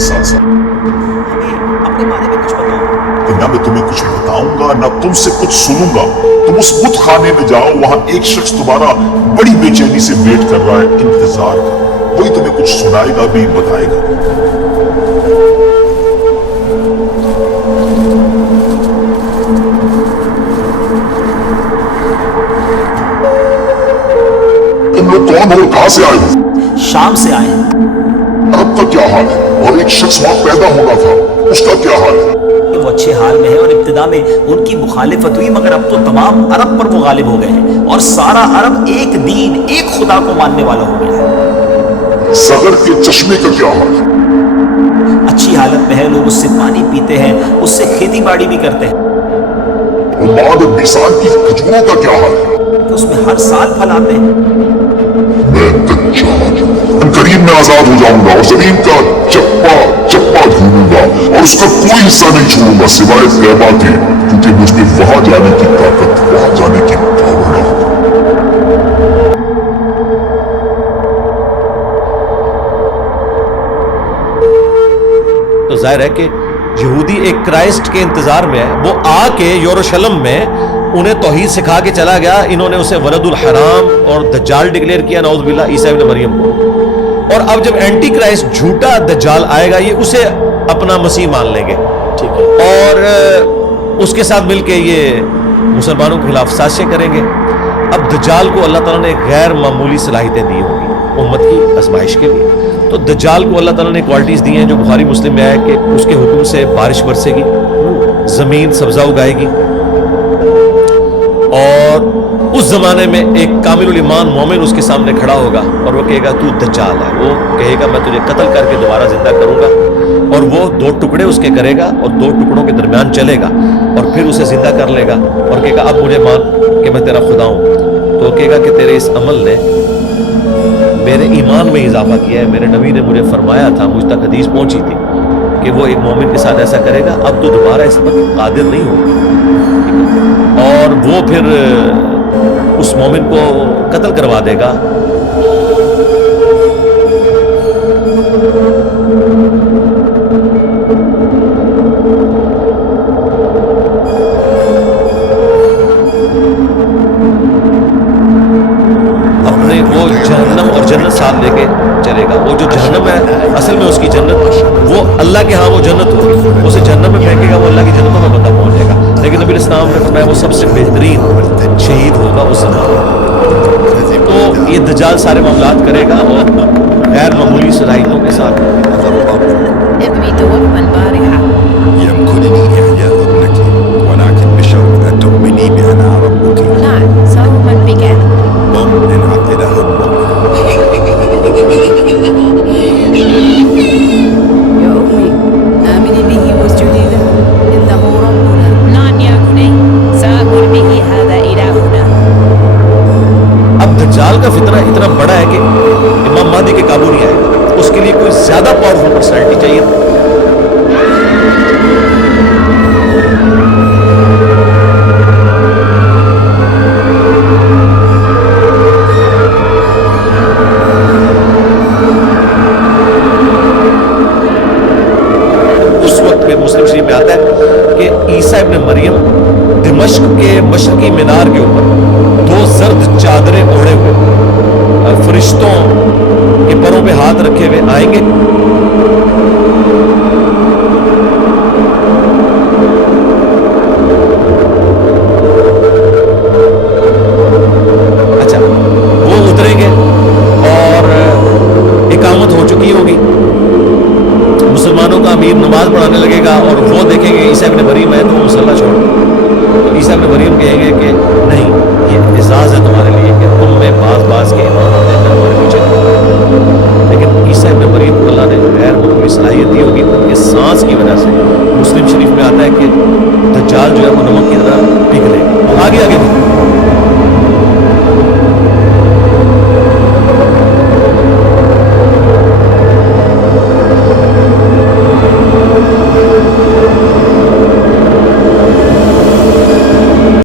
साथ साथ हमें अपने बारे में कुछ बताओ। कि ना मैं तुम्हें कुछ बताऊंगा ना तुमसे कुछ सुनूंगा। तुम उस बुत खाने में जाओ, वहां एक शख्स तुम्हारा बड़ी बेचैनी से वेट कर रहा है, इंतजार कर, वही तुम्हें कुछ सुनाएगा भी, बताएगा। तुम लोग कौन हो, कहां से आए हो? शाम से आए हैं। अरब का क्या हाल है? और एक शख्स वहां पैदा होना था, उसका क्या हाल है? वो अच्छे हाल में है और इब्तिदा में उनकी मुखालिफत हुई, मगर अब तो तमाम अरब पर वो गालिब हो गए हैं और सारा अरब एक दीन, एक खुदा को मानने वाला हो गया है। सगर के चश्मे का क्या हाल है? अच्छी हालत में है, लोग उससे पानी पीते हैं, उससे खेती बाड़ी भी करते हैं। उमाद और बिसान की खजूरों का क्या हाल है? तो उसमें हर साल फल आते हैं। मैं दज्जाल करीब में आजाद हो जाऊंगा और जमीन का चप्पा चप्पा ढूंढूंगा और उसका कोई हिस्सा नहीं छोड़ूंगा सिवाय तैबा के, क्योंकि मुझ में वहां जाने की ताकत, वहां जाने की पावर है। तो जाहिर है कि यहूदी एक क्राइस्ट के इंतजार में है। वो आके यरूशलेम में उन्हें तौहीद सिखा के चला गया। इन्होंने उसे वलदुल हराम और दज्जाल डिक्लेयर किया, नऊज़ बिल्लाह, ईसा इब्न मरियम को। और अब जब एंटी क्राइस्ट झूठा दज्जाल आएगा, ये उसे अपना मसीह मान लेंगे, ठीक है, और उसके साथ मिलके ये मुसलमानों के खिलाफ साजिशें करेंगे। अब दज्जाल को अल्लाह ताला ने गैर मामूली सलाहियतें दी होंगी उम्मत की आजमाइश के लिए। तो दज्जाल को अल्लाह ताला ने क्वालिटीज़ दी हैं जो बुखारी मुस्लिम में है कि उसके हुक्म से बारिश बरसेगी, ज़मीन सब्ज़ा उगाएगी, और उस ज़माने में एक कामिलुल ईमान मोमिन उसके सामने खड़ा होगा और वो कहेगा तू दज्जाल है। वो कहेगा मैं तुझे कत्ल करके दोबारा जिंदा करूँगा, और वो दो टुकड़े उसके करेगा और दो टुकड़ों के दरमियान चलेगा और फिर उसे जिंदा कर लेगा और कहेगा अब मुझे मान कि मैं तेरा खुदा हूँ। तो वो कहेगा कि तेरे इस अमल ने मेरे ईमान में इजाफा किया है, मेरे नबी ने मुझे फरमाया था, मुझ तक हदीस पहुंची थी कि वो एक मोमिन के साथ ऐसा करेगा, अब तो दोबारा इस पर कादिर नहीं होगा। और वो फिर उस मोमिन को कत्ल करवा देगा। अपने वो जहन्नम और जन्नत साथ लेके चलेगा। वो जो जहन्नम है असल में उसकी जन्नत, वो अल्लाह के यहाँ वो जन्नत होगी, उसे जहन्नम में फेंकेगा, वो अल्लाह की जन्नतों में बंदा पहुंच जाएगा। लेकिन नबी इस्लाम ने फरमाया वो सबसे बेहतरीन शहीद होगा उस ज़माने में। तो ये दज्जाल सारे मामलात करेगा और गैर मामूली सलाहियतों के साथ। ابني توفى البارحة. يمكنني إحياء ابنك ولكن بشرط أن تؤمني بأنا ربك. نعم سأؤمن بك. قم انعقده الروح. يا أمي آمني به واسجدي له إنه ربنا. نعم يا بني سأقول به هذا إلهنا. अब दज्जाल का फितना इतना बड़ा है कि इमाम महदी के काबू नहीं आएगा, उसके लिए कोई ज्यादा पावरफुल पर्सनैलिटी चाहिए। उस वक्त में मुस्लिम शरीफ में आता है कि ईसा इब्न मरियम दिमश्क के मशरकी मीनार के ऊपर दो जर्द चादरें ओढ़े हुए फरिश्तों के परों पे हाथ रखे हुए आएंगे। अच्छा, वो उतरेंगे और इकामत हो चुकी होगी, मुसलमानों का अमीर नमाज पढ़ाने लगेगा और वो देखेंगे ईसा इब्न मरियम है तो वो मुसल्ला छोड़। तो ईसा इब्न मरियम कहेंगे कि नहीं, ये एजाज़ है तुम्हारे लिए कि तुम में बाज के इमाम आते हैं हमारे पीछे। लेकिन ईसा इब्न मरियम को अल्लाह ने गैर मामूली सलाहियत दी होगी उनके सांस की वजह से। मुस्लिम शरीफ में आता है कि दज्जाल जो है वो